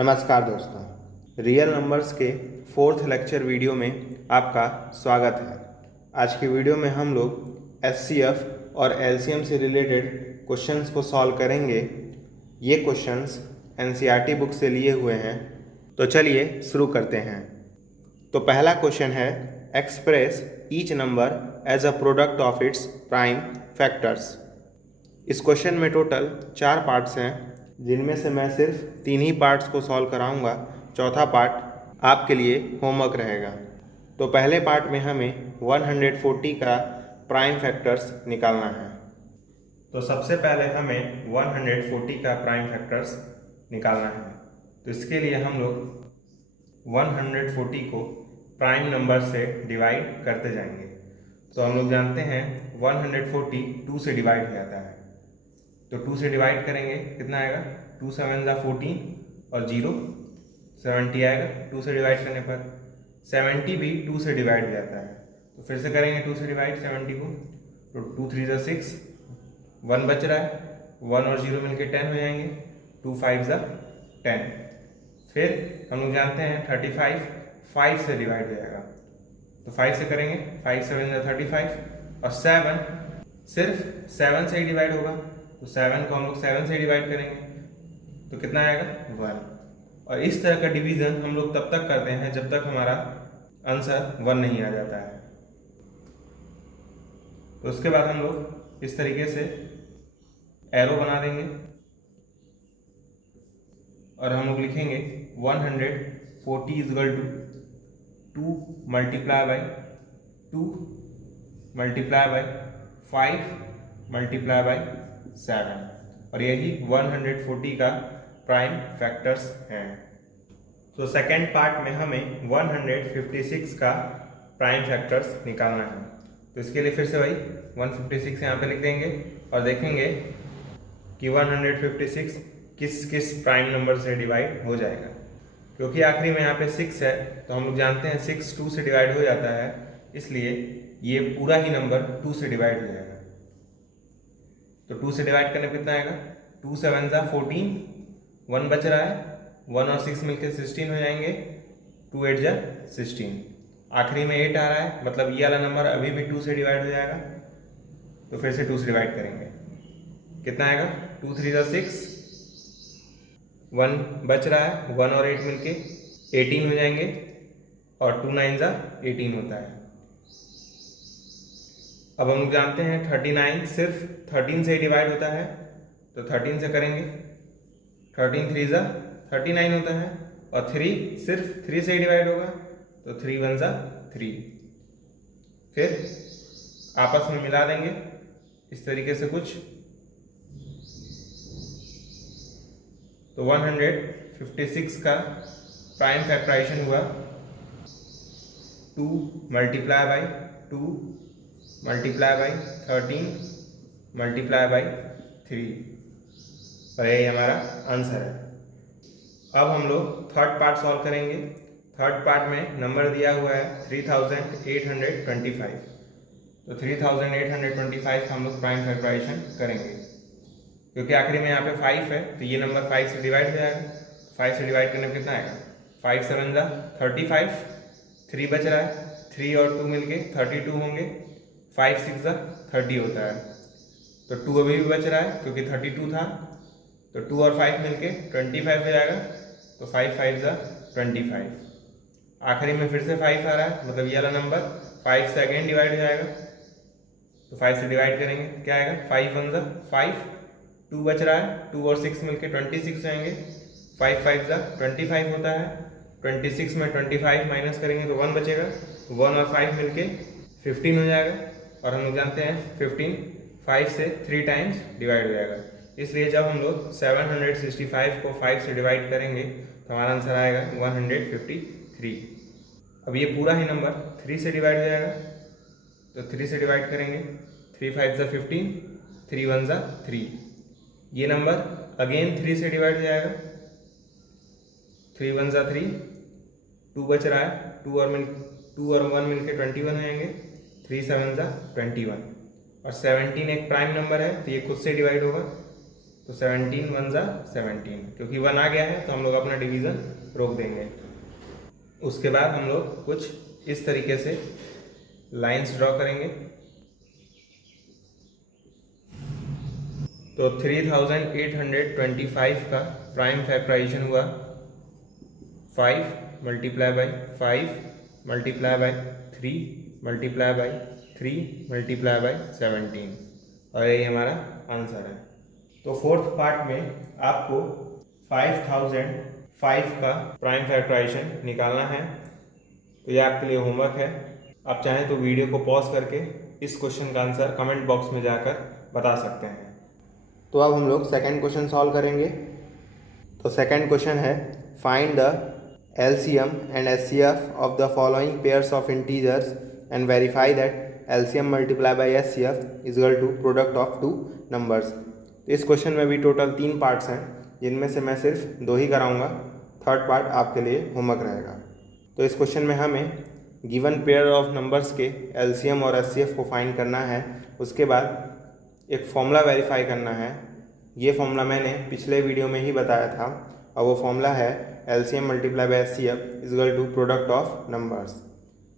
नमस्कार दोस्तों, real numbers के फोर्थ लेक्चर वीडियो में आपका स्वागत है। आज की वीडियो में हम लोग एचसीएफ और एलसीएम से रिलेटेड क्वेश्चंस को सॉल्व करेंगे। ये क्वेश्चंस एनसीईआरटी बुक से लिए हुए हैं, तो चलिए शुरू करते हैं। तो पहला क्वेश्चन है, express each number as a product of its prime factors. इस क्वेश्चन में टोटल 4 पार्ट्स हैं, जिनमें से मैं सिर्फ 3 ही पार्ट्स को सॉल्व कराऊंगा। चौथा पार्ट आपके लिए होमवर्क रहेगा। तो पहले पार्ट में हमें 140 का प्राइम फैक्टर्स निकालना है। तो सबसे पहले हमें 140 का प्राइम फैक्टर्स निकालना है। तो इसके लिए हम लोग 140 को प्राइम नंबर से डिवाइड करते जाएंगे। तो हम लोग जानते हैं 140 2 से डिवाइड हो जाता है। तो 2 से डिवाइड करेंगे, कितना आएगा? 2 7 14 और 0 70 आएगा। 2 से डिवाइड करने पर 70 भी 2 से डिवाइड हो जाता है। तो फिर से करेंगे 2 से डिवाइड 70 को। तो 2 3 6, 1 बच रहा है, 1 और 0 मिलकर 10 हो जाएंगे। 2 5 10। फिर हम लोग जानते हैं 35 5 से डिवाइड हो जाएगा। तो 5 से करेंगे, 5 7 35 और 7 सिर्फ 7 से ही डिवाइड होगा। तो 7 को हम लोग 7 से डिवाइड करेंगे, तो कितना आएगा? 1। और इस तरह का डिवीजन हम लोग तब तक करते हैं जब तक हमारा आंसर 1 नहीं आ जाता है। तो उसके बाद हम लोग इस तरीके से एरो बना देंगे और हम लोग लिखेंगे 140 is equal to 2 multiply by 2 multiply by 5 multiply by 7, और यही 140 का प्राइम फैक्टर्स हैं। तो सेकेंड पार्ट में हमें 156 का प्राइम फैक्टर्स निकालना है। तो इसके लिए फिर से वही 156 यहाँ पे लिख देंगे और देखेंगे कि 156 किस किस प्राइम नंबर से डिवाइड हो जाएगा। क्योंकि आखिरी में यहाँ पे 6 है, तो हम लोग जानते हैं 6 2 से डिवाइड हो जाता है, इसलिए ये पूरा ही नंबर 2 से डिवाइड हो जाएगा। तो 2 से डिवाइड करने पर कितना आएगा? 2 7 14, 1 बच रहा है, 1 और 6 मिलकर 16 हो जाएंगे। 2 8 16, आखिरी में 8 आ रहा है, मतलब ये वाला नंबर अभी भी 2 से डिवाइड हो जाएगा। तो फिर से 2 से डिवाइड करेंगे, कितना आएगा? 2 3 6, 1 बच रहा है, 1 और 8 मिलके 18 हो जाएंगे, और 2 9 18 होता है। अब हम जानते हैं 39 सिर्फ 13 से ही डिवाइड होता है, तो 13 से करेंगे, 13 3 39 होता है, और 3 सिर्फ 3 से ही डिवाइड होगा, तो 3 1 3। फिर आपस में मिला देंगे इस तरीके से कुछ। तो 156 का प्राइम फैक्टराइजेशन हुआ 2 multiply by 2 multiply by 13 multiply by 3, और यही हमारा आंसर है। अब हम लोग थर्ड पार्ट सॉल्व करेंगे। थर्ड पार्ट में नंबर दिया हुआ है 3825। तो 3825 का हम लोग प्राइम फैक्टराइजेशन करेंगे। क्योंकि आखिरी में यहाँ पे 5 है, तो ये नंबर 5 से डिवाइड हो जाएगा। 5 से डिवाइड करने में कितना आएगा? 5 7 35, 3 बच रहा है, 3 और 2 मिलके 32 होंगे, 5 6 30 होता है। तो 2 अभी भी बच रहा है क्योंकि 32 था, तो 2 और 5 मिलके 25 हो जाएगा। तो 5 5 25, आखिरी में फिर से 5 आ रहा है, मतलब ये वाला नंबर 5 से अगेन डिवाइड हो जाएगा। तो 5 से डिवाइड करेंगे, क्या आएगा? 5 1 5, 2 बच रहा है, 2 और 6 मिलके 26 आएंगे, 5 5 25 होता है। 26 में 25 माइनस करेंगे तो 1 बचेगा, 1 और 5 मिलके 15 हो जाएगा। और हम लोग जानते हैं 15 5 से 3 टाइम्स डिवाइड हो जाएगा, इसलिए जब हम लोग 765 को 5 से डिवाइड करेंगे तो हमारा आंसर आएगा 153। अब ये पूरा ही नंबर 3 से डिवाइड हो जाएगा, तो 3 से डिवाइड करेंगे, 3 5 15, 3 1 3। ये नंबर अगेन 3 से डिवाइड हो जाएगा, 3 1 3, 2 बच रहा है, 2 और 1 मिलके 21 हो जाएंगे, 3 7 21। और 17 एक प्राइम नंबर है, तो ये खुद से डिवाइड होगा, तो तो 17 वन ज़ा 17, क्योंकि 1 आ गया है तो हम लोग अपना डिवीज़न रोक देंगे। उसके बाद हम लोग कुछ इस तरीके से लाइंस ड्रॉ करेंगे। तो 3825 का प्राइम फैक्टराइजेशन हुआ 5 multiply by 5 multiply by 3 multiply by 3 multiply by 17, और यही हमारा आंसर है। तो फोर्थ पार्ट में आपको 5005 का प्राइम फैक्टराइजेशन निकालना है। तो ये आपके लिए होमवर्क है। आप चाहें तो वीडियो को पॉज करके इस क्वेश्चन का आंसर कमेंट बॉक्स में जाकर बता सकते हैं। तो अब हम लोग सेकंड क्वेश्चन सॉल्व करेंगे। तो सेकंड क्वेश्चन है, find the LCM and SCF of the following pairs of integers and verify that LCM multiply by SCF is equal to product of two numbers. तो इस क्वेश्चन में भी total 3 parts हैं, जिनमें से मैं सिर्फ 2 ही कराऊंगा। थर्ड पार्ट आपके लिए होमवर्क रहेगा। तो इस क्वेश्चन में हमें गिवन पेयर ऑफ नंबर्स के LCM और SCF को फाइंड करना है। उसके बाद एक फॉर्मूला वेरीफाई करना है। ये फॉर्मूला मैंने पिछले वीडियो में ही बताया था, और वो फॉर्मूला है LCM multiply by SCF is equal to product of numbers.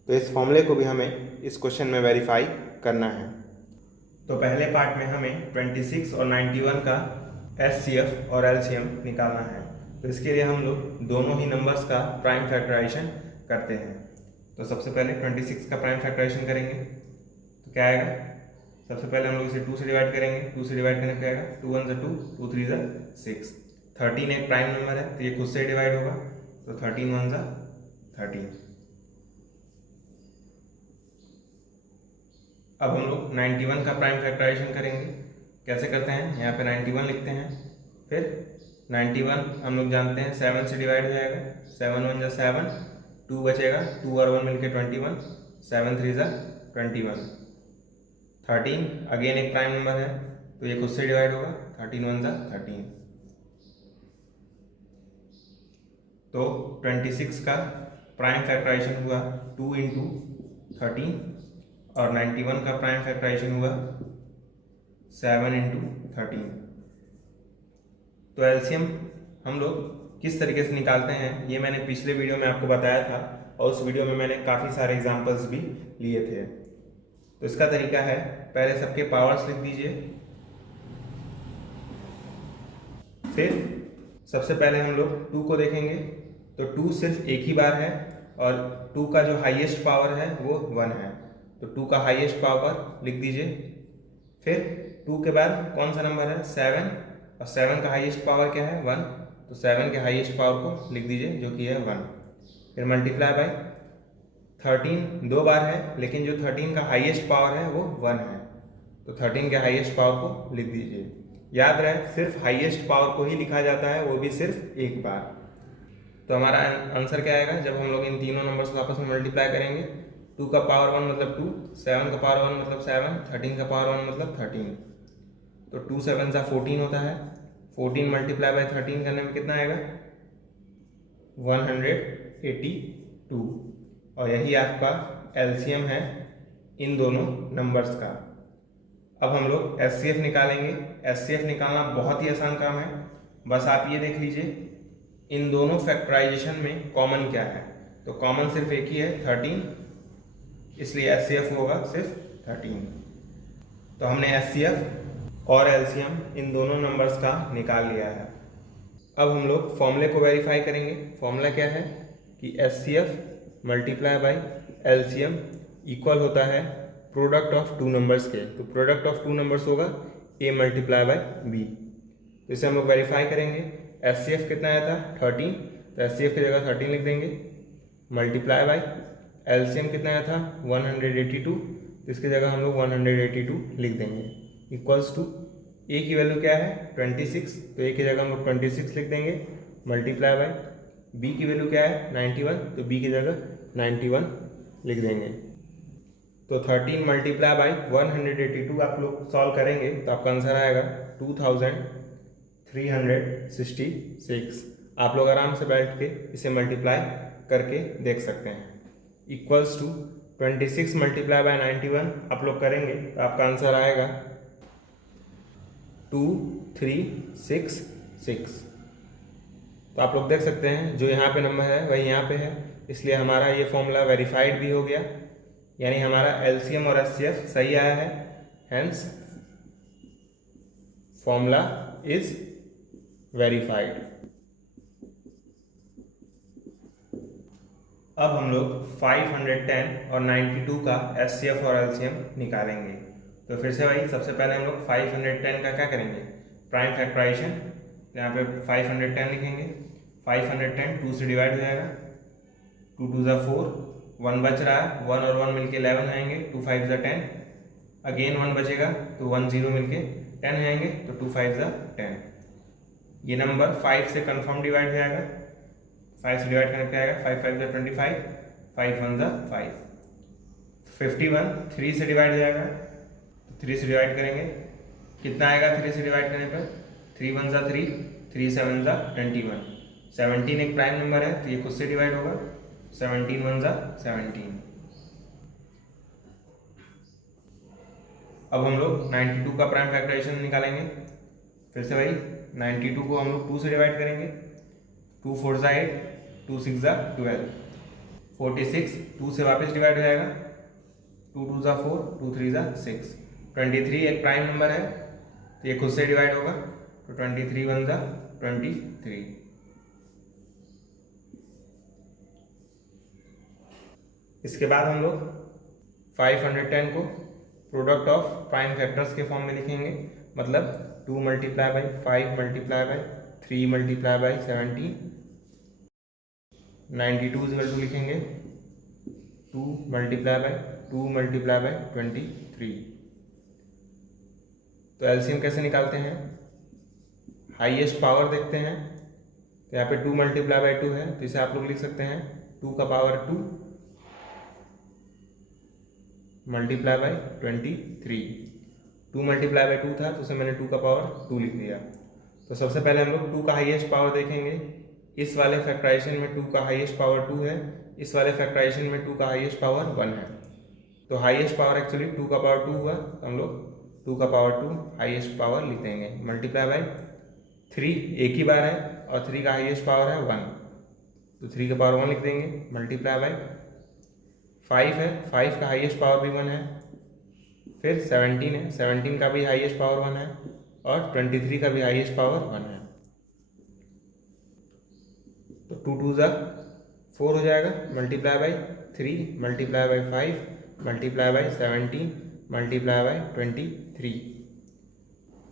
तो इस फॉर्मूले को भी हमें इस क्वेश्चन में वेरीफाई करना है। तो पहले पार्ट में हमें 26 और 91 का SCF और LCM निकालना है। तो इसके लिए हम लोग दोनों ही नंबर्स का प्राइम फैक्टराइजेशन करते हैं। तो सबसे पहले 26 का प्राइम फैक्टराइजेशन करेंगे। तो क्या आएगा, सबसे पहले हम लोग इसे 2 से डिवाइड करेंगे। 2 से डिवाइड करने पे आएगा 2 1 ज़ा 2, 2 3 ज़ा 6। 13 एक प्राइम नंबर है तो ये खुद से डिवाइड होगा, तो 13 1 ज़ा 13। अब हम लोग 91 का प्राइम फैक्टराइजेशन करेंगे। कैसे करते हैं, यहाँ पे 91 लिखते हैं, फिर 91 हम लोग जानते हैं 7 से डिवाइड हो जाएगा। 7 1 ज़ा 7, 2 बचेगा, 2 और 1 मिलके 21, 7 3 ज़ा 21। 13 अगेन एक प्राइम नंबर है तो ये खुद से डिवाइड होगा, 13 1 ज़ा 13। तो 26 का प्राइम फैक्टराइजेशन हुआ 2 इंटू 13, और 91 का प्राइम फैक्टराइजेशन हुआ 7 इंटू 13। तो एलसीएम हम लोग किस तरीके से निकालते हैं ये मैंने पिछले वीडियो में आपको बताया था, और उस वीडियो में मैंने काफ़ी सारे एग्जाम्पल्स भी लिए थे। तो इसका तरीका है, पहले सबके पावर्स लिख दीजिए। फिर सबसे पहले हम लोग 2 को देखेंगे, तो 2 सिर्फ एक ही बार है, और 2 का जो हाईएस्ट पावर है वो 1 है, तो 2 का हाईएस्ट पावर लिख दीजिए। फिर 2 के बाद कौन सा नंबर है, 7, और 7 का हाईएस्ट पावर क्या है, 1, तो 7 के हाईएस्ट पावर को लिख दीजिए जो कि है 1। फिर मल्टीप्लाई बाय 13 2 बार है, लेकिन जो 13 का हाईएस्ट पावर है वो 1 है, तो 13 के हाईएस्ट पावर को लिख दीजिए। याद रहे, सिर्फ हाईएस्ट पावर को ही लिखा जाता है, वो भी सिर्फ एक बार। तो हमारा आंसर क्या आएगा, जब हम लोग इन तीनों नंबर्स को आपस में मल्टीप्लाई करेंगे, 2 का पावर 1 मतलब 2, 7 का पावर 1 मतलब 7, 13 का पावर 1 मतलब 13, तो 2 7 सा 14 होता है। 14 मल्टीप्लाई बाय 13 करने में कितना आएगा, 182, और यही आपका एलसीएम है इन दोनों नंबर्स का। अब हम लोग एचसीएफ निकालेंगे। एचसीएफ निकालना बहुत ही आसान काम है, बस आप ये देख लीजिए इन दोनों फैक्टराइजेशन में कॉमन क्या है। तो कॉमन सिर्फ एक ही है, 13, इसलिए एचसीएफ होगा सिर्फ 13। तो हमने एचसीएफ और एलसीएम इन दोनों नंबर्स का निकाल लिया है। अब हम लोग फॉर्मूले को वेरीफाई करेंगे। फॉर्मूला क्या है कि HCF multiply by LCM equal होता है प्रोडक्ट ऑफ 2 नंबर्स के। तो प्रोडक्ट ऑफ 2 नंबर्स होगा ए मल्टीप्लाई बाई बी। तो इसे हम लोग वेरीफाई करेंगे। एचसीएफ कितना आया था, 13, तो एचसीएफ की जगह 13 लिख देंगे, मल्टीप्लाई बाई एलसीएम कितना आया था, 182, तो इसकी जगह हम लोग 182 लिख देंगे, इक्वल्स टू ए की वैल्यू क्या है, 26, तो ए की जगह हम लोग 26 लिख देंगे, मल्टीप्लाई बाई बी की वैल्यू क्या है, 91, तो बी की जगह 91 लिख देंगे। तो 13 मल्टीप्लाई बाई 182 आप लोग सॉल्व करेंगे तो आपका आंसर आएगा 2366। आप लोग आराम से बैठ के इसे मल्टीप्लाई करके देख सकते हैं। इक्वल्स टू 26 मल्टीप्लाई बाय 91 आप लोग करेंगे तो आपका आंसर आएगा 2366। तो आप लोग देख सकते हैं जो यहाँ पे नंबर है वही यहाँ पे है, इसलिए हमारा ये फॉर्मूला वेरीफाइड भी हो गया, यानी हमारा एलसीएम और एचसीएफ सही आया है। Hence formula is verified. अब हम लोग 510 और 92 का एचसीएफ और एलसीएम निकालेंगे। तो फिर से भाई सबसे पहले हम लोग 510 का क्या करेंगे, प्राइम फैक्टराइजेशन। यहाँ पे 510 लिखेंगे, 510 2 से डिवाइड हो जाएगा, 2 2 ज़ा 4, 1 बच रहा है, 1 और 1 मिलके 11 हो जाएंगे, 2 5 ज़ा 10, अगेन 1 बचेगा तो 1 0 मिलके 10 हो जाएंगे, तो 2 5 ज़ा 10। ये नंबर 5 से कन्फर्म डिवाइड हो जाएगा, 5 से डिवाइड करने पे आएगा 5 5 ज़ा 25, 5 1 ज़ा 5, 51 3 से डिवाइड हो जाएगा, 3 से डिवाइड करेंगे, कितना आएगा 3 से डिवाइड करने पर, 3 1 ज़ा 3, 3 7 ज़ा 21, 17 एक प्राइम नंबर है तो ये खुद से डिवाइड होगा, 17 1 ज़ा 17। अब हम लोग 92 का प्राइम फैक्टराइजेशन निकालेंगे। फिर से भाई 92 को हम लोग 2 से डिवाइड करेंगे, 2 4 ज़ा 8, 2 6 ज़ा 12, 46 2 से वापस डिवाइड हो जाएगा, 2 2 ज़ा 4, 2 3 ज़ा 6, 23 एक प्राइम नंबर है तो ये खुद से डिवाइड होगा, तो 23 1 ज़ा 23। इसके बाद हम लोग 510 को प्रोडक्ट ऑफ प्राइम फैक्टर्स के फॉर्म में लिखेंगे, मतलब 2 multiply by 5 multiply by 3 multiply by 17, 92 equal to लिखेंगे 2 मल्टीप्लाई बाई 2 मल्टीप्लाई बाई 23। तो एलसीएम कैसे निकालते हैं, हाईएस्ट पावर देखते हैं, तो यहाँ पे 2 मल्टीप्लाई बाई 2 है तो इसे आप लोग लिख सकते हैं 2 का power 2 multiply by 23। 2 multiply by 2 था तो उसे मैंने 2 का पावर 2 लिख दिया। तो सबसे पहले हम लोग 2 का हाईएस्ट पावर देखेंगे, इस वाले फैक्टराइजेशन में 2 का हाईएस्ट पावर 2 है, इस वाले फैक्टराइजेशन में 2 का हाईएस्ट पावर 1 है। तो हाईएस्ट पावर एक्चुअली 2 का पावर 2 हुआ, तो हम लोग 2 का पावर 2 हाईएस्ट पावर लिख देंगे, मल्टीप्लाई बाई 3 एक ही बार है और 3 का हाईएस्ट पावर है 1, तो 3 का पावर 1 लिख देंगे, मल्टीप्लाई बाई 5 है, 5 का हाईएस्ट पावर भी 1 है, फिर 17 है, 17 का भी हाईएस्ट पावर 1 है और 23 का भी हाईएस्ट पावर 1 है। तो 2 2 ज़ा 4 हो जाएगा, multiply by 3 multiply by 5 multiply by 17 multiply by 23।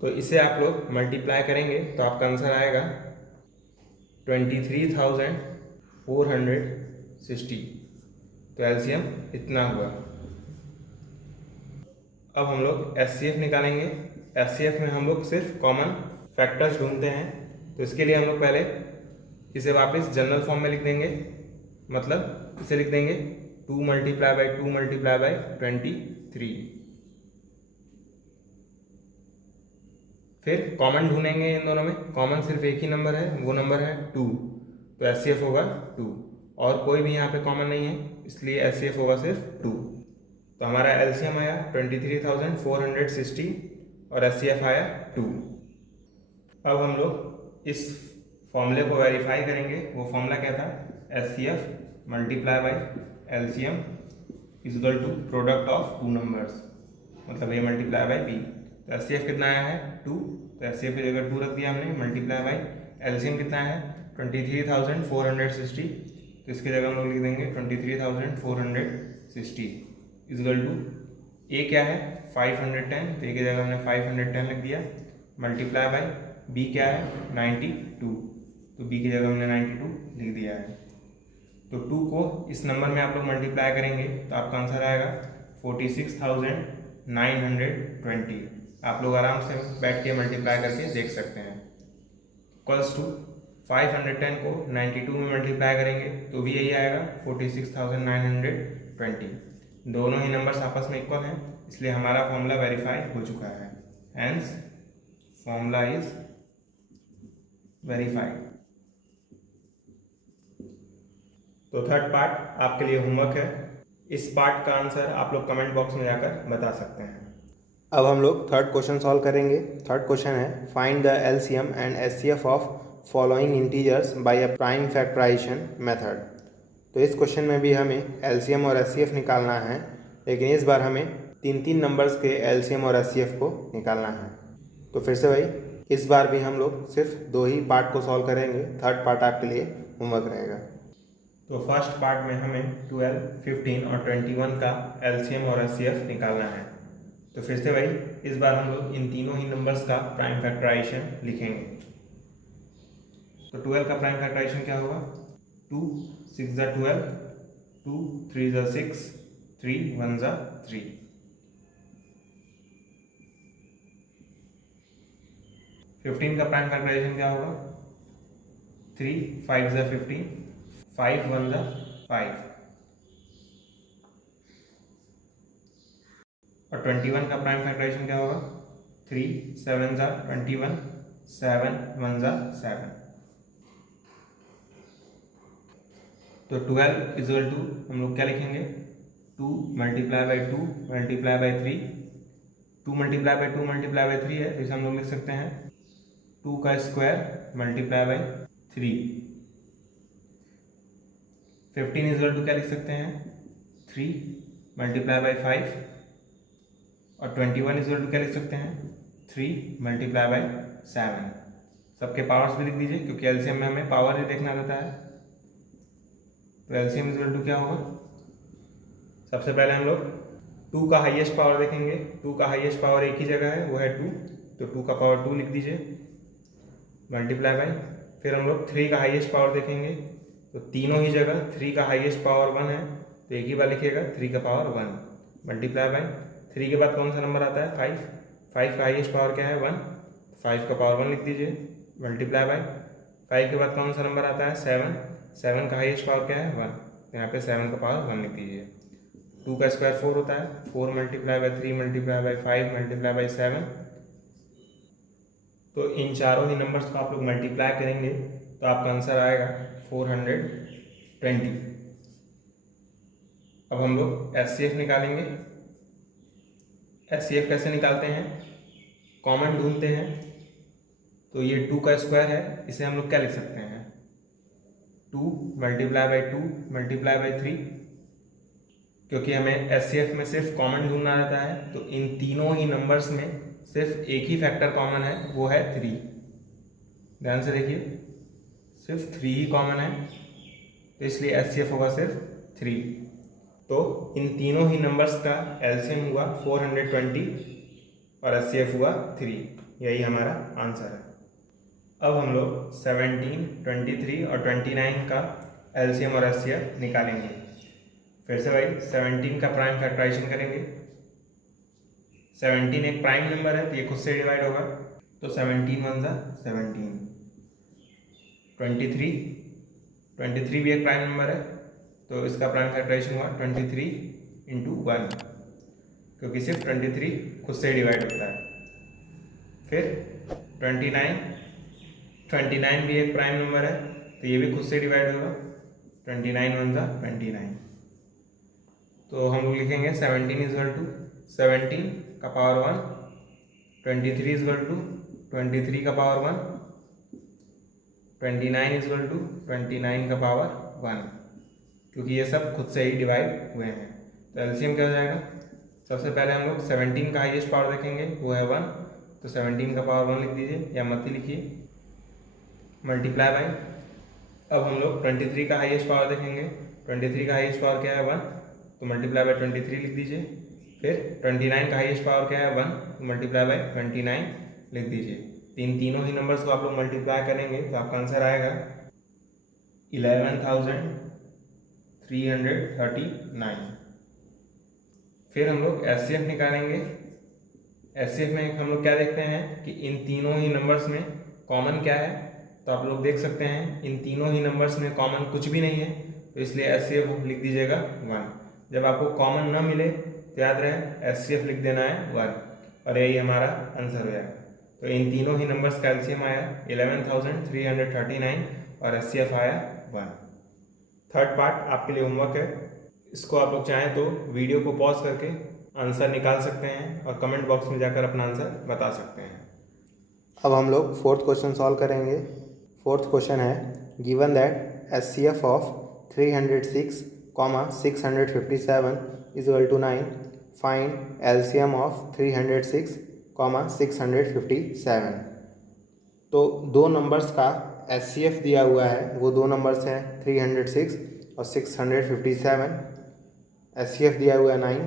तो इसे आप लोग मल्टीप्लाई करेंगे तो आपका आंसर आएगा 23,460। तो एलसीएम इतना हुआ। अब हम लोग एचसीएफ निकालेंगे। एचसीएफ में हम लोग सिर्फ कॉमन फैक्टर्स ढूंढते हैं, तो इसके लिए हम लोग पहले इसे वापस जनरल फॉर्म में लिख देंगे, मतलब इसे लिख देंगे 2 मल्टीप्लाई बाई 2 मल्टीप्लाई बाई 23। फिर कॉमन ढूंढेंगे, इन दोनों में कॉमन सिर्फ एक ही नंबर है, वो नंबर है 2, तो एचसीएफ होगा 2, और कोई भी यहाँ पे कॉमन नहीं है इसलिए एचसीएफ होगा सिर्फ 2। तो हमारा एलसीएम आया 23,460 और एचसीएफ आया 2। अब हम लोग इस फॉर्मूले को वेरीफाई करेंगे। वो फॉर्मूला क्या था, HCF multiply by LCM is equal to product of 2 numbers, मतलब ए मल्टीप्लाई बाई बी। तो एचसीएफ कितना आया है 2, तो एचसीएफ की जगह 2 रख दिया हमने, मल्टीप्लाई बाई एलसीएम कितना है 23,460, तो इसकी जगह हम लोग लिख देंगे 23,460 इजगल टू ए क्या है 510, तो ए की जगह हमने 510 लिख दिया, मल्टीप्लाई बाई बी क्या है 92, तो बी की जगह हमने 92 लिख दिया है। तो 2 को इस नंबर में आप लोग मल्टीप्लाई करेंगे तो आपका आंसर आएगा 46,920। आप लोग आराम से बैठ के मल्टीप्लाई करके देख सकते हैं। इक्वल्स टू 510 को 92 में मल्टीप्लाई करेंगे तो भी यही आएगा 46,920। दोनों ही नंबर्स आपस में इक्वल हैं, इसलिए हमारा फॉर्मूला वेरीफाई हो चुका है। Hence formula is verified. तो थर्ड पार्ट आपके लिए होमवर्क है, इस पार्ट का आंसर आप लोग कमेंट बॉक्स में जाकर बता सकते हैं। अब हम लोग थर्ड क्वेश्चन सॉल्व करेंगे। थर्ड क्वेश्चन है find the LCM and HCF of following integers by a prime factorisation method. तो इस क्वेश्चन में भी हमें एलसीएम और एचसीएफ निकालना है, लेकिन इस बार हमें तीन तीन नंबर्स के एलसीएम और एचसीएफ को निकालना है। तो फिर से भाई इस बार भी हम लोग सिर्फ दो ही पार्ट को सॉल्व करेंगे, थर्ड पार्ट आपके लिए होमवर्क रहेगा। तो फर्स्ट पार्ट में हमें 12, 15 और 21 का एलसीएम और एचसीएफ निकालना है। तो फिर से भाई इस बार हम लोग इन तीनों ही नंबर्स का प्राइम फैक्टराइजेशन लिखेंगे। तो 12 का प्राइम फैक्टराइजेशन क्या होगा? 2 6 ज़ा 12, 2 3 ज़ा 6, 3 1 ज़ा 3। 15 का प्राइम फैक्टराइजेशन क्या होगा? 3 5 ज़ा 15, 5 1 ज़ा 5। और 21 का प्राइम फैक्टराइजेशन क्या होगा? 3 7 ज़ा 21, 7 1 ज़ा 7। तो 12 इक्वल टू हम लोग क्या लिखेंगे? 2 multiply by 2 multiply by 3। 2 multiply by 2 multiply by 3 है, तो इसे हम लोग लिख सकते हैं 2 का square multiply by 3। 15 equal to क्या लिख सकते हैं? 3 मल्टीप्लाई बाई 5। और 21 इक्वल टू क्या लिख सकते हैं? 3 मल्टीप्लाई बाई 7। सबके पावर्स भी लिख दीजिए, क्योंकि एलसीएम में हमें पावर ही देखना रहता है। तो एलसीएम इक्वल टू क्या होगा? सबसे पहले हम लोग 2 का हाईएस्ट पावर देखेंगे। 2 का हाईएस्ट पावर एक ही जगह है, वो है 2, तो 2 का पावर 2 लिख दीजिए मल्टीप्लाई बाई। फिर हम लोग 3 का हाईएस्ट पावर देखेंगे, तो तीनों ही जगह 3 का हाईएस्ट पावर 1 है, तो एक ही बार लिखिएगा 3 का पावर 1 मल्टीप्लाई बाई। 3 के बाद कौन सा नंबर आता है? 5। 5 का हाईएस्ट पावर क्या है? 1, 5 का पावर 1 लिख दीजिए मल्टीप्लाई बाई। 5 के बाद कौन सा नंबर आता है? 7। 7 का हाईएस्ट पावर क्या है? 1, तो यहाँ पे 7 का पावर 1 लिख दीजिए। 2 का स्क्वायर 4 होता है, 4 multiply by 3 multiply by 5 multiply by 7। तो इन चारों ही नंबर्स को आप लोग मल्टीप्लाई करेंगे तो आपका आंसर आएगा 420। अब हम लोग एचसीएफ निकालेंगे। एचसीएफ कैसे निकालते हैं? कॉमन ढूंढते हैं। तो ये 2 का स्क्वायर है, इसे हम लोग क्या लिख सकते हैं? 2 मल्टीप्लाई बाई 2 मल्टीप्लाई बाई 3। क्योंकि हमें एचसीएफ में सिर्फ कॉमन ढूंढना रहता है, तो इन तीनों ही नंबर्स में सिर्फ एक ही फैक्टर कॉमन है, वो है 3। ध्यान से देखिए, सिर्फ 3 ही कॉमन है, तो इसलिए एचसीएफ होगा सिर्फ 3। तो इन तीनों ही नंबर्स का एलसीएम हुआ 420 और एचसीएफ हुआ 3। यही हमारा आंसर है। अब हम लोग 17, 23 और 29 का एलसीएम और एचसीएफ निकालेंगे। फिर से भाई 17 का प्राइम फैक्टराइजेशन करेंगे। 17 एक प्राइम नंबर है, तो ये खुद से डिवाइड होगा, तो 17 1 ज़ा 17। 23 भी एक प्राइम नंबर है, तो इसका प्राइम फैक्टराइजेशन हुआ 23 इंटू 1, क्योंकि सिर्फ 23 खुद से डिवाइड होता है। फिर 29 भी एक प्राइम नंबर है, तो ये भी खुद से डिवाइड होगा, 29 1 ज़ा 29। तो हम लोग लिखेंगे 17 इक्वल टू 17 का पावर 1, 23 इक्वल टू 23 का पावर 1, 29 इक्वल टू 29 का पावर 1, क्योंकि ये सब खुद से ही डिवाइड हुए हैं। तो एलसीएम क्या हो जाएगा? सबसे पहले हम लोग 17 का हाईएस्ट पावर देखेंगे, वो है 1, तो 17 का पावर 1 लिख दीजिए, या मत ही लिखिए, मल्टीप्लाई बाई। अब हम लोग 23 का हाईएस्ट पावर देखेंगे। 23 का हाईएस्ट पावर क्या है? 1, तो मल्टीप्लाई बाई 23 लिख दीजिए। फिर 29 का हाईएस्ट पावर क्या है? 1, तो मल्टीप्लाई बाई 29 लिख दीजिए। तीनों ही नंबर्स को आप लोग मल्टीप्लाई करेंगे तो आपका आंसर आएगा 11,339। फिर हम लोग एचसीएफ निकालेंगे। एचसीएफ में हम लोग क्या देखते हैं कि इन तीनों ही नंबर्स में कॉमन क्या है, तो आप लोग देख सकते हैं इन तीनों ही नंबर्स में कॉमन कुछ भी नहीं है, तो इसलिए एचसीएफ लिख दीजिएगा 1। जब आपको कॉमन न मिले तो याद रहे एचसीएफ लिख देना है 1, और यही हमारा आंसर हो जाएगा। तो इन तीनों ही नंबर्स का एलसीएम आया 11,339 और एचसीएफ आया 1। थर्ड पार्ट आपके लिए होमवर्क है, इसको आप लोग चाहें तो वीडियो को पॉज करके आंसर निकाल सकते हैं और कमेंट बॉक्स में जाकर अपना आंसर बता सकते हैं। अब हम लोग फोर्थ क्वेश्चन सॉल्व करेंगे। फोर्थ क्वेश्चन है given that HCF of 306, 657 is equal to 9, find LCM of 306, 657। तो दो नंबर्स का HCF दिया हुआ है, वो दो नंबर्स हैं 306 और 657। HCF दिया हुआ है 9।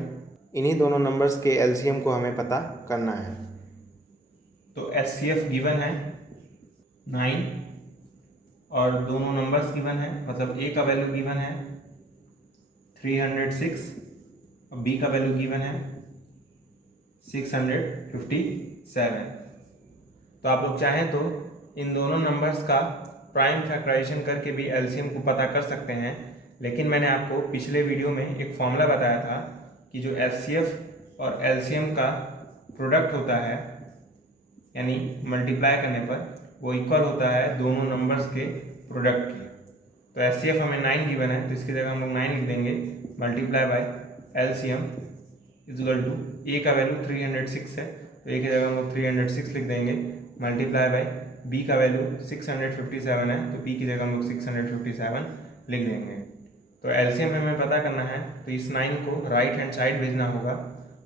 इन्हीं दोनों नंबर्स के LCM को हमें पता करना है। तो HCF गिवन है 9 और दोनों नंबर्स गिवन है, मतलब A का वैल्यू गिवन है 306 और B का वैल्यू गिवन है 657। तो आप लोग चाहें तो इन दोनों नंबर्स का प्राइम फैक्टराइजेशन करके भी LCM को पता कर सकते हैं, लेकिन मैंने आपको पिछले वीडियो में एक फॉर्मूला बताया था कि जो HCF और LCM का प्रोडक्ट होता है, यानी मल्टीप्लाई करने पर वो इक्वल होता है दोनों नंबर्स के प्रोडक्ट के। तो HCF हमें 9 गिवन है, तो इसकी जगह हम लोग 9 लिख देंगे, multiply by LCM is equal to A का वैल्यू 306 है, तो A की जगह हम लोग 306 लिख देंगे, मल्टीप्लाई बाय B का वैल्यू 657 है, तो P की जगह हम लोग 657 लिख देंगे। तो LCM हमें पता करना है, तो इस 9 को राइट हैंड साइड भेजना होगा।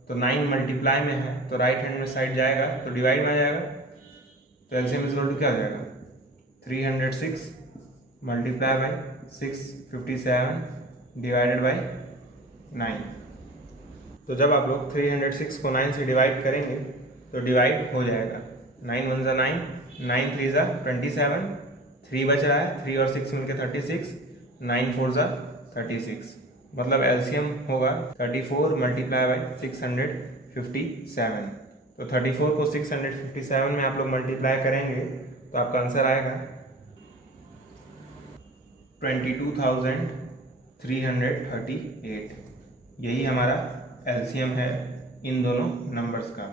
तो 9 मल्टीप्लाई में है तो राइट हैंड में साइड जाएगा तो डिवाइड में आ जाएगा। तो LCM इज इक्वल टू क्या हो जाएगा, 306 मल्टीप्लाई बाय 657 डिवाइडेड बाय 9। तो जब आप लोग 306 को 9 से डिवाइड करेंगे तो डिवाइड हो जाएगा। 9 1 9, 9 3 27, 3 बच रहा है, 3 और 6 मिलकर 36, 9 4 36, मतलब LCM होगा 34 मल्टीप्लाई बाय 657। तो 34 को 657 में आप लोग मल्टीप्लाई करेंगे तो आपका आंसर आएगा 22,338। यही हमारा LCM है इन दोनों नंबर्स का।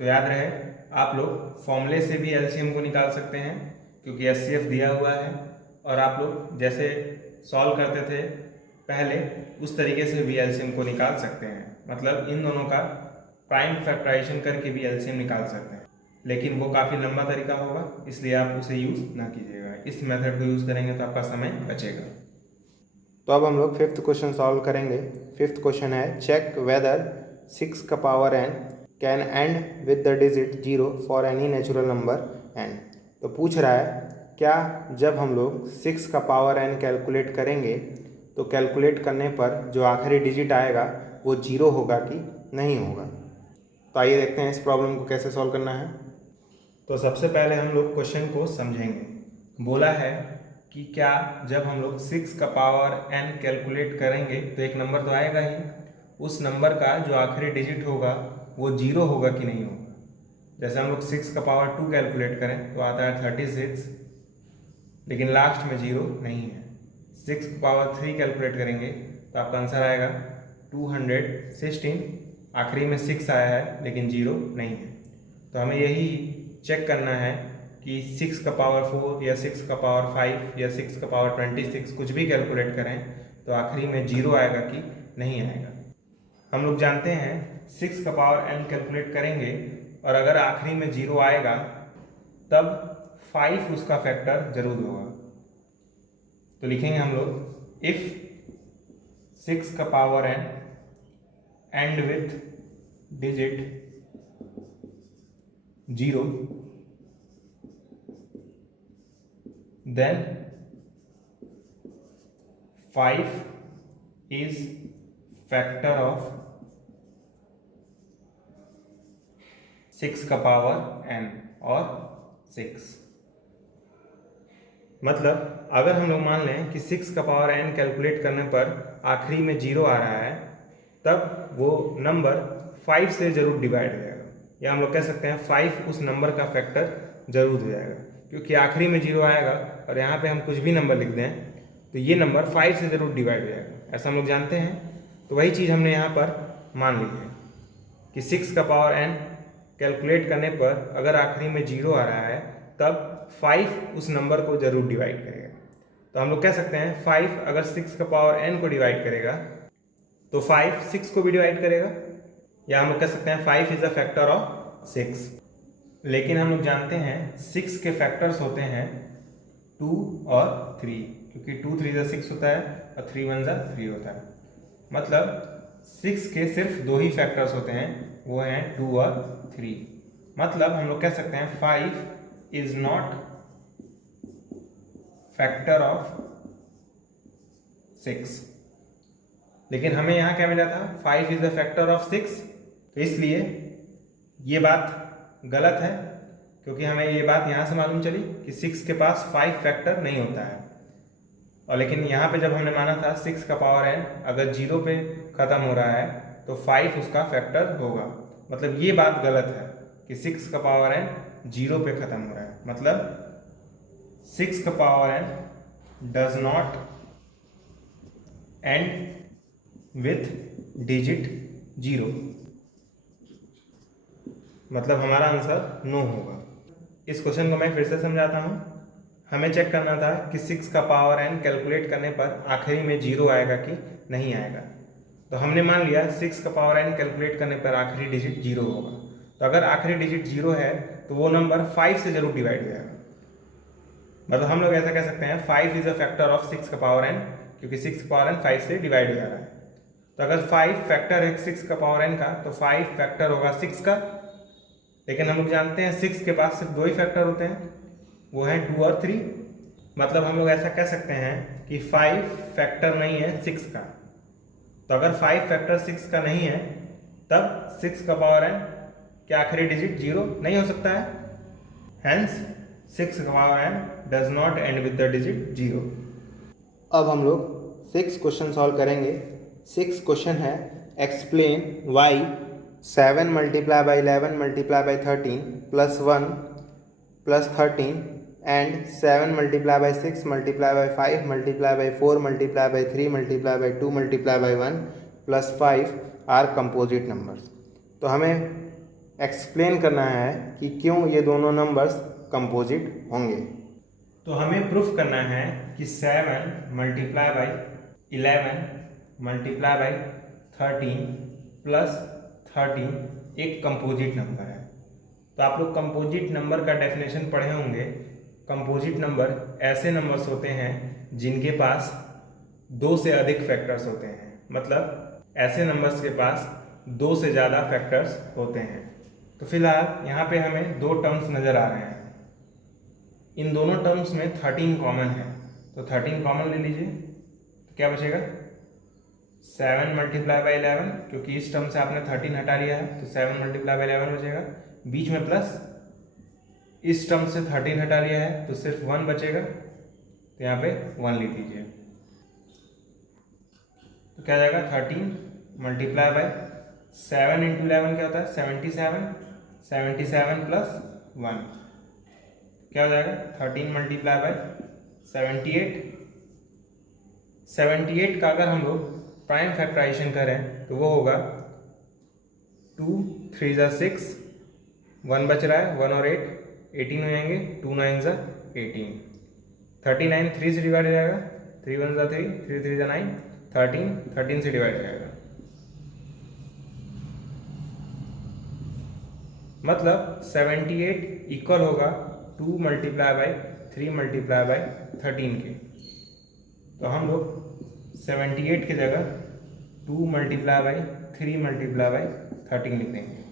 तो याद रहे, आप लोग फॉर्मूले से भी LCM को निकाल सकते हैं क्योंकि HCF दिया हुआ है, और आप लोग जैसे सॉल्व करते थे पहले उस तरीके से भी LCM को निकाल सकते हैं। मतलब इन दोनों का प्राइम फैक्टराइजेशन करके भी LCM निकाल सकते हैं, लेकिन वो काफ़ी लंबा तरीका होगा, इसलिए आप उसे यूज़ ना कीजिएगा। इस मेथड को यूज़ करेंगे तो आपका समय बचेगा। तो अब हम लोग फिफ्थ क्वेश्चन सॉल्व करेंगे। फिफ्थ क्वेश्चन है चेक वेदर 6 का power n can and with the digit 0 for any natural number n। तो पूछ रहा है क्या जब हम लोग 6 का पावर n कैलकुलेट करेंगे तो कैलकुलेट करने पर जो आखिरी डिजिट आएगा वो 0 होगा कि नहीं होगा। तो आइए देखते हैं इस प्रॉब्लम को कैसे सॉल्व करना है। तो सबसे पहले हम लोग क्वेश्चन को समझेंगे। बोला है कि क्या जब हम लोग 6 का पावर n कैलकुलेट करेंगे तो एक नंबर तो आएगा ही, उस नंबर का जो आखिरी डिजिट होगा वो 0 होगा कि नहीं होगा। जैसे हम लोग 6 का पावर 2 कैलकुलेट करें तो आता है 36, लेकिन लास्ट में 0 नहीं है। 6 का पावर 3 कैलकुलेट करेंगे तो आपका आंसर आएगा 216, आखिरी में 6 आया है लेकिन 0 नहीं है। तो हमें यही चेक करना है कि 6 का पावर 4 या 6 का पावर 5 या 6 का पावर 26 कुछ भी कैलकुलेट करें तो आखिरी में 0 आएगा कि नहीं आएगा। हम लोग जानते हैं 6 का पावर n कैलकुलेट करेंगे और अगर आखिरी में 0 आएगा तब 5 उसका फैक्टर जरूर होगा। तो लिखेंगे हम लोग इफ 6 का power n and with digit 0 then 5 is factor of 6 का पावर n और 6। मतलब अगर हम लोग मान लें कि 6 का पावर n कैलकुलेट करने पर आखिरी में 0 आ रहा है तब वो नंबर 5 से जरूर डिवाइड हो जाएगा, या हम लोग कह सकते हैं 5 उस नंबर का फैक्टर जरूर हो जाएगा, क्योंकि आखिरी में 0 आएगा और यहाँ पे हम कुछ भी नंबर लिख दें तो ये नंबर 5 से जरूर डिवाइड हो जाएगा, ऐसा हम लोग जानते हैं। तो वही चीज़ हमने यहाँ पर मान ली है कि 6 का पावर n कैलकुलेट करने पर अगर आखिरी में 0 आ रहा है तब 5 उस नंबर को जरूर डिवाइड करेगा। तो हम लोग कह सकते हैं 5 अगर 6 का पावर n को डिवाइड करेगा तो 5 6 को भी डिवाइड करेगा, या हम लोग कह सकते हैं 5 इज अ फैक्टर ऑफ 6। लेकिन हम लोग जानते हैं 6 के फैक्टर्स होते हैं 2 और 3, क्योंकि 2 3 जा 6 होता है और 3 1 जा 3 होता है। मतलब 6 के सिर्फ 2 ही फैक्टर्स होते हैं, वो हैं 2 और 3। मतलब हम लोग कह सकते हैं 5 इज नॉट फैक्टर ऑफ 6। लेकिन हमें यहाँ क्या मिला था, 5 इज अ फैक्टर ऑफ 6, तो इसलिए ये बात गलत है, क्योंकि हमें ये बात यहाँ से मालूम चली कि 6 के पास 5 फैक्टर नहीं होता है। और लेकिन यहाँ पे जब हमने माना था 6 का पावर n अगर 0 पे ख़त्म हो रहा है तो 5 उसका फैक्टर होगा। मतलब ये बात गलत है कि 6 का पावर n 0 पे ख़त्म हो रहा है। मतलब 6 का power n does not and with digit 0। मतलब हमारा आंसर नो होगा। इस क्वेश्चन को मैं फिर से समझाता हूँ। हमें चेक करना था कि 6 का पावर n कैलकुलेट करने पर आखिरी में 0 आएगा कि नहीं आएगा। तो हमने मान लिया 6 का पावर n कैलकुलेट करने पर आखिरी डिजिट 0 होगा। तो अगर आखिरी डिजिट 0 है तो वो नंबर 5 से जरूर डिवाइड हो जाएगा। मतलब हम लोग ऐसा कह सकते हैं 5 इज अ फैक्टर ऑफ 6 का पावर n, क्योंकि 6 का पावर n 5 से डिवाइड हो जा रहा है। तो अगर 5 फैक्टर है 6 का पावर n का तो 5 फैक्टर होगा 6 का। लेकिन हम लोग जानते हैं 6 के पास सिर्फ 2 ही फैक्टर होते हैं, वो हैं 2 और 3। मतलब हम लोग ऐसा कह सकते हैं कि 5 फैक्टर नहीं है 6 का। तो अगर 5 फैक्टर 6 का नहीं है तब 6 का पावर n के आखिरी डिजिट 0 नहीं हो सकता है। हैंस 6 का power n does not and with the digit 0। अब हम लोग 6 क्वेश्चन सॉल्व करेंगे। 6 क्वेश्चन है explain why 7 multiply by 11 multiply by 13 plus 1 plus 13 and 7 multiplied by 6 multiplied by 5 multiplied by 4 multiplied by 3 multiplied by 2 multiplied by 1 plus 5 are composite numbers। तो हमें explain करना है कि क्यों ये दोनों नंबर्स कंपोजिट होंगे। तो हमें प्रूफ करना है कि 7 multiply by 11 multiply by 13 plus 13 एक कंपोजिट नंबर है। तो आप लोग कंपोजिट नंबर का डेफिनेशन पढ़े होंगे। कंपोजिट नंबर ऐसे नंबर्स होते हैं जिनके पास 2 से अधिक फैक्टर्स होते हैं। मतलब ऐसे नंबर्स के पास 2 से ज़्यादा फैक्टर्स होते हैं। तो फिलहाल यहाँ पे हमें 2 टर्म्स नज़र आ रहे हैं। इन दोनों टर्म्स में 13 कॉमन है, तो 13 कॉमन ले लीजिए। तो क्या बचेगा 7 मल्टीप्लाई बाई 11, क्योंकि इस टर्म से आपने 13 हटा लिया है तो 7 मल्टीप्लाई बाई 11 बचेगा। बीच में प्लस, इस टर्म से 13 हटा लिया है तो सिर्फ 1 बचेगा, तो यहाँ पे 1 लिख दीजिए। तो क्या जाएगा 13 मल्टीप्लाई बाई 7 इंटू 11 क्या होता है 77, 77 प्लस 1 क्या हो जाएगा 13 मल्टीप्लाई बाई 78। 78 का अगर हम लोग प्राइम फैक्टराइजेशन करें तो वो होगा 2 3 जा 6, 1 बच रहा है 1 और 8 18 हो जाएंगे, 2 9 जा 18, 39 3 से डिवाइड हो जाएगा, 3 1 जा 3, 3 3 जा 9, 13 13 से डिवाइड हो जाएगा। मतलब 78 इक्वल होगा 2 मल्टीप्लाई बाई 3 मल्टीप्लाई बाई 13 के। तो हम लोग 78 की जगह 2 मल्टीप्लाई बाई 3 मल्टीप्लाई बाई 13 लिख देंगे।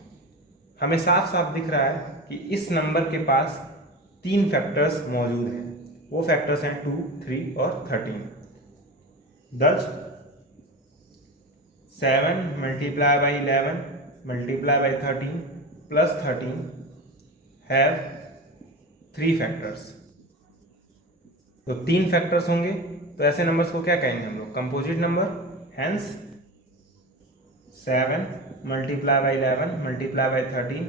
हमें साफ साफ दिख रहा है कि इस नंबर के पास 3 फैक्टर्स मौजूद हैं। वो फैक्टर्स हैं 2 3 और 13। दस 7 multiply by 11 multiply by 13 plus 13 have 3 factors. तो 3 फैक्टर्स होंगे, तो ऐसे नंबर्स को क्या कहेंगे हम लोग composite number. Hence 7 multiply by 11 multiply by 13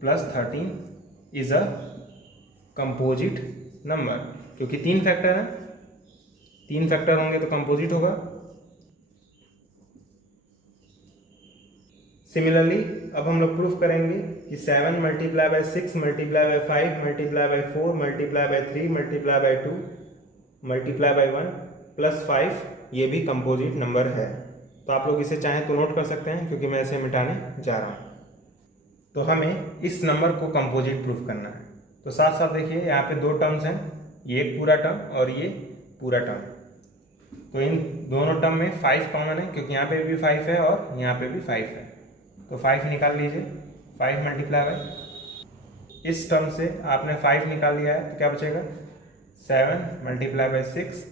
plus 13 is a composite number, क्योंकि 3 फैक्टर है, 3 फैक्टर होंगे तो कंपोजिट होगा। सिमिलरली अब हम लोग प्रूफ करेंगे कि 7 multiply by 6 multiply by 5 multiply by 4 multiply by 3 multiply by 2 multiply by 1 plus 5 ये भी कंपोजिट नंबर है। तो आप लोग इसे चाहें तो नोट कर सकते हैं क्योंकि मैं इसे मिटाने जा रहा हूँ। तो हमें इस नंबर को कंपोजिट प्रूफ करना है। तो साथ साथ देखिए यहाँ पे दो टर्म्स हैं, ये एक पूरा टर्म और ये पूरा टर्म। तो इन दोनों टर्म में 5 कॉमन है क्योंकि यहाँ पे भी 5 है और यहाँ पे भी 5 है। तो 5 निकाल लीजिए, 5 मल्टीप्लाई बाई, इस टर्म से आपने 5 निकाल लिया है तो क्या बचेगा 7 multiply by 6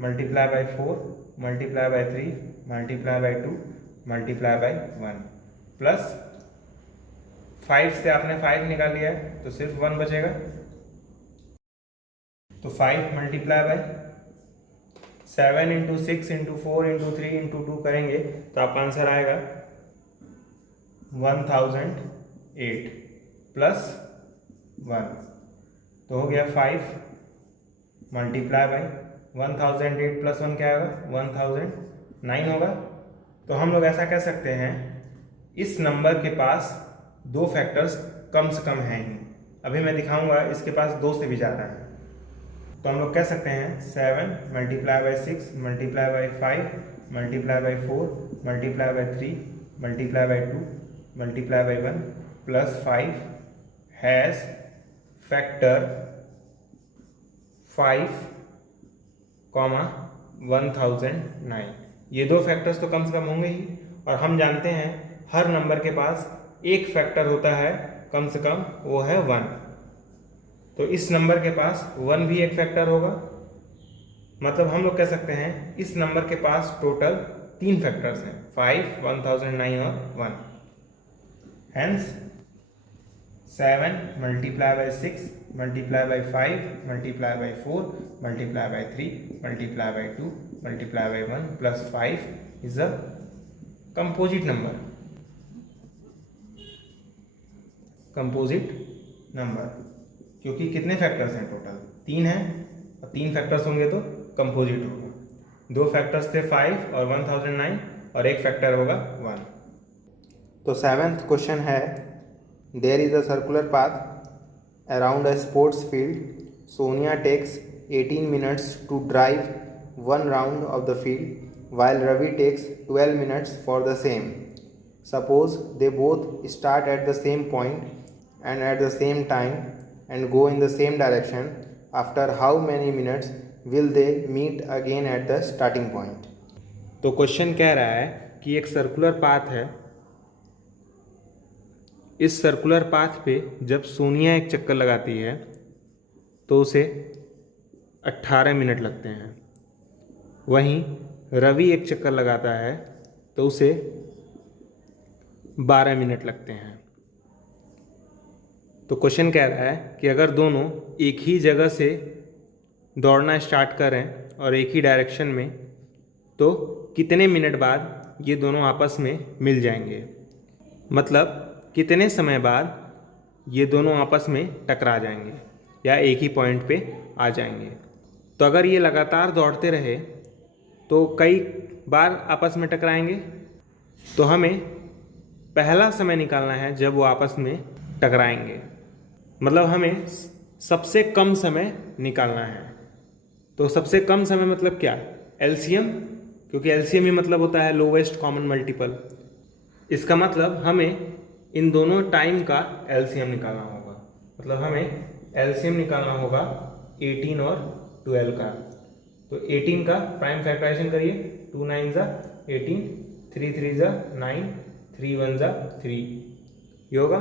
multiply by 4 multiply by 3 multiply by 2 multiply by 1 plus 5 से आपने 5 निकाल लिया है तो सिर्फ 1 बचेगा। तो 5 multiply by 7 into 6 into 4 into 3 into 2 करेंगे तो आपका आंसर आएगा 1008 प्लस 1। तो हो गया 5 मल्टीप्लाई बाई 1008 प्लस 1 क्या होगा 1009 होगा। तो हम लोग ऐसा कह सकते हैं इस नंबर के पास दो फैक्टर्स कम से कम हैं ही। अभी मैं दिखाऊंगा इसके पास दो से भी ज़्यादा है। तो हम लोग कह सकते हैं 7 multiply by 6 multiply by 5 multiply by 4 multiply by 3 multiply by 2 multiply by 1 plus 5 has factor 5, 1009। ये दो फैक्टर्स तो कम से कम होंगे ही, और हम जानते हैं हर नंबर के पास एक फैक्टर होता है कम से कम, वो है 1। तो इस नंबर के पास 1 भी एक फैक्टर होगा। मतलब हम लोग कह सकते हैं इस नंबर के पास टोटल 3 फैक्टर्स हैं, 5, 1009 और 1। Hence 7 multiply by 6 multiply by 5 multiply by 4 multiply by 3 multiply by 2 multiply by 1 plus 5 is a composite number. Composite number क्योंकि कितने फैक्टर्स हैं टोटल 3 हैं, और 3 फैक्टर्स होंगे तो कंपोजिट होगा। 2 फैक्टर्स थे 5 और 1009 और एक फैक्टर होगा 1। तो 7th क्वेश्चन है there is a circular path around a sports field. Sonia takes 18 minutes to drive 1 round of the field while Ravi takes 12 minutes for the same. Suppose they both start at the same point and at the same time and go in the same direction. After how many minutes will they meet again at the starting point? तो question कह रहा है कि एक circular path है, इस circular path पे जब सोनिया एक चक्कर लगाती है तो उसे 18 मिनट लगते हैं, वहीं रवि एक चक्कर लगाता है तो उसे 12 मिनट लगते हैं। तो क्वेश्चन कह रहा है कि अगर दोनों एक ही जगह से दौड़ना स्टार्ट करें और एक ही डायरेक्शन में तो कितने मिनट बाद ये दोनों आपस में मिल जाएंगे, मतलब कितने समय बाद ये दोनों आपस में टकरा जाएंगे या एक ही पॉइंट पे आ जाएंगे। तो अगर ये लगातार दौड़ते रहे तो कई बार आपस में टकराएंगे। तो हमें पहला समय निकालना है जब वो आपस में टकराएंगे, मतलब हमें सबसे कम समय निकालना है। तो सबसे कम समय मतलब क्या, एलसीएम, क्योंकि एलसीएम ही मतलब होता है लोवेस्ट कॉमन मल्टीपल। इसका मतलब हमें इन दोनों टाइम का एलसीएम निकालना होगा, मतलब हमें एलसीएम निकालना होगा 18 और 12 का। तो 18 का प्राइम फैक्टराइजेशन करिए, 2 9 ज़ा 18, 3 3 ज़ा 9, 3 1 ज़ा 3, ये होगा।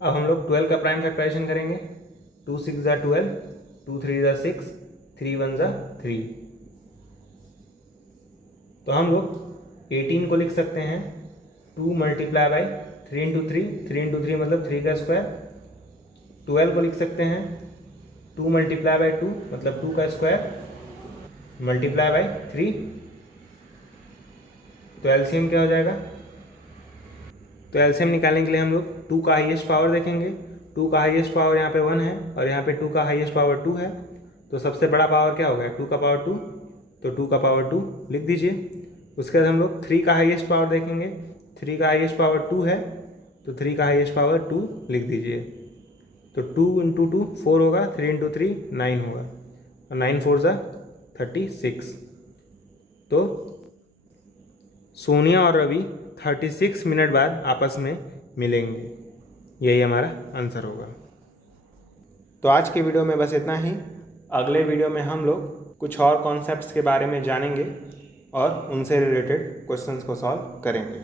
अब हम लोग 12 का प्राइम फैक्टराइजेशन करेंगे, 2 6 ज़ा 12, 2 3 ज़ा 6, 3 1 ज़ा 3। तो हम लोग 18 को लिख सकते हैं 2 मल्टीप्लाई बाई 3 इंटू 3, 3 इंटू 3 मतलब 3 का स्क्वायर। 12 को लिख सकते हैं 2 मल्टीप्लाई बाई 2 मतलब 2 का स्क्वायर मल्टीप्लाई बाई 3। तो एलसीएम क्या हो जाएगा, तो एलसीएम निकालने के लिए हम लोग 2 का हाईएस्ट पावर देखेंगे। 2 का हाईएस्ट पावर यहाँ पे 1 है और यहाँ पे 2 का हाईएस्ट पावर 2 है। तो सबसे बड़ा पावर क्या हो गया, 2 का पावर 2, तो 2 का पावर 2 लिख दीजिए। उसके बाद हम लोग 3 का हाईएस्ट पावर देखेंगे, 3 का हाईएस्ट पावर 2 है तो 3 का हाईएस्ट पावर 2 लिख दीजिए। तो 2 इंटू 2 4 होगा, 3 इंटू 3 9 होगा, और 9 4 ज़ा 36। तो सोनिया और रवि 36 मिनट बाद आपस में मिलेंगे, यही हमारा आंसर होगा। तो आज के वीडियो में बस इतना ही। अगले वीडियो में हम लोग कुछ और कॉन्सेप्ट्स के बारे में जानेंगे और उनसे रिलेटेड क्वेश्चंस को सॉल्व करेंगे।